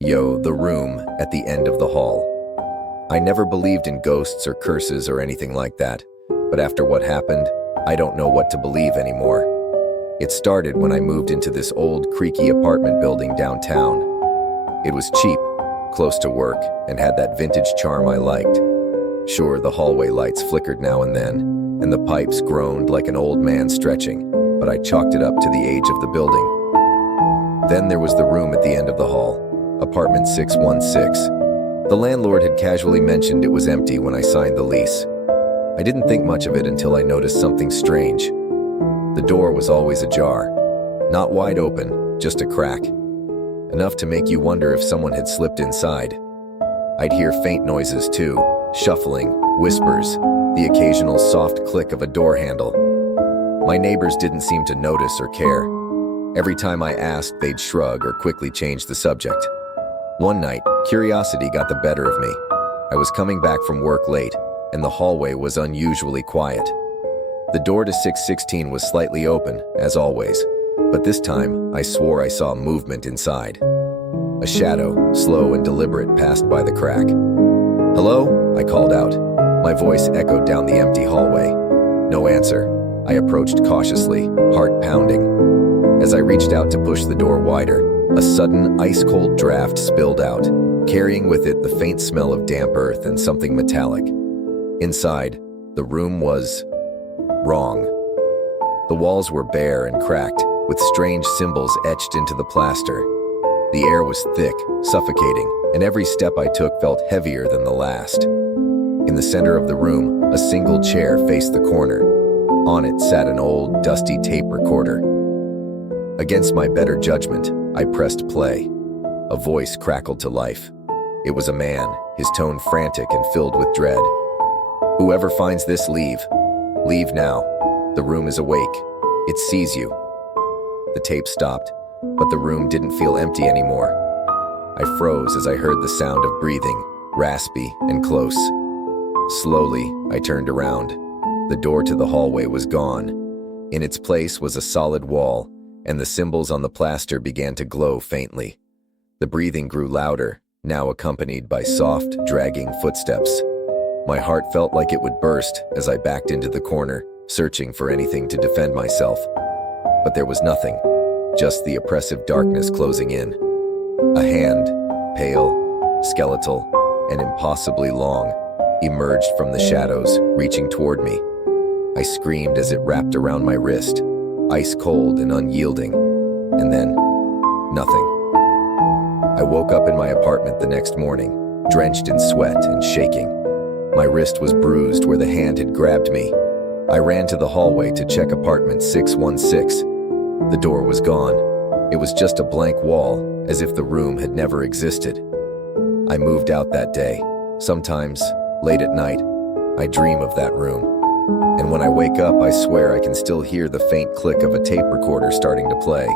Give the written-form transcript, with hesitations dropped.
Yo, the room at the end of the hall. I never believed in ghosts or curses or anything like that, but after what happened, I don't know what to believe anymore. It started when I moved into this old, creaky apartment building downtown. It was cheap, close to work, and had that vintage charm I liked. Sure, the hallway lights flickered now and then, and the pipes groaned like an old man stretching, but I chalked it up to the age of the building. Then there was the room at the end of the hall, apartment 616. The landlord had casually mentioned it was empty when I signed the lease. I didn't think much of it until I noticed something strange. The door was always ajar, not wide open, just a crack, enough to make you wonder if someone had slipped inside. I'd hear faint noises too, shuffling, whispers, the occasional soft click of a door handle. My neighbors didn't seem to notice or care. Every time I asked, they'd shrug or quickly change the subject. One night, curiosity got the better of me. I was coming back from work late, and the hallway was unusually quiet. The door to 616 was slightly open, as always, but this time I swore I saw movement inside. A shadow, slow and deliberate, passed by the crack. "Hello?" I called out. My voice echoed down the empty hallway. No answer. I approached cautiously, heart pounding. As I reached out to push the door wider, a sudden, ice-cold draft spilled out, carrying with it the faint smell of damp earth and something metallic. Inside, the room was wrong. The walls were bare and cracked, with strange symbols etched into the plaster. The air was thick, suffocating, and every step I took felt heavier than the last. In the center of the room, a single chair faced the corner. On it sat an old, dusty tape recorder. Against my better judgment, I pressed play. A voice crackled to life. It was a man, his tone frantic and filled with dread. "Whoever finds this, leave. Leave now. The room is awake. It sees you." The tape stopped, but the room didn't feel empty anymore. I froze as I heard the sound of breathing, raspy and close. Slowly, I turned around. The door to the hallway was gone. In its place was a solid wall, and the symbols on the plaster began to glow faintly. The breathing grew louder, now accompanied by soft, dragging footsteps. My heart felt like it would burst as I backed into the corner, searching for anything to defend myself. But there was nothing, just the oppressive darkness closing in. A hand, pale, skeletal, and impossibly long, emerged from the shadows, reaching toward me. I screamed as it wrapped around my wrist, ice cold and unyielding, and then, nothing. I woke up in my apartment the next morning, drenched in sweat and shaking. My wrist was bruised where the hand had grabbed me. I ran to the hallway to check apartment 616. The door was gone. It was just a blank wall, as if the room had never existed. I moved out that day. Sometimes, late at night, I dream of that room. And when I wake up, I swear I can still hear the faint click of a tape recorder starting to play.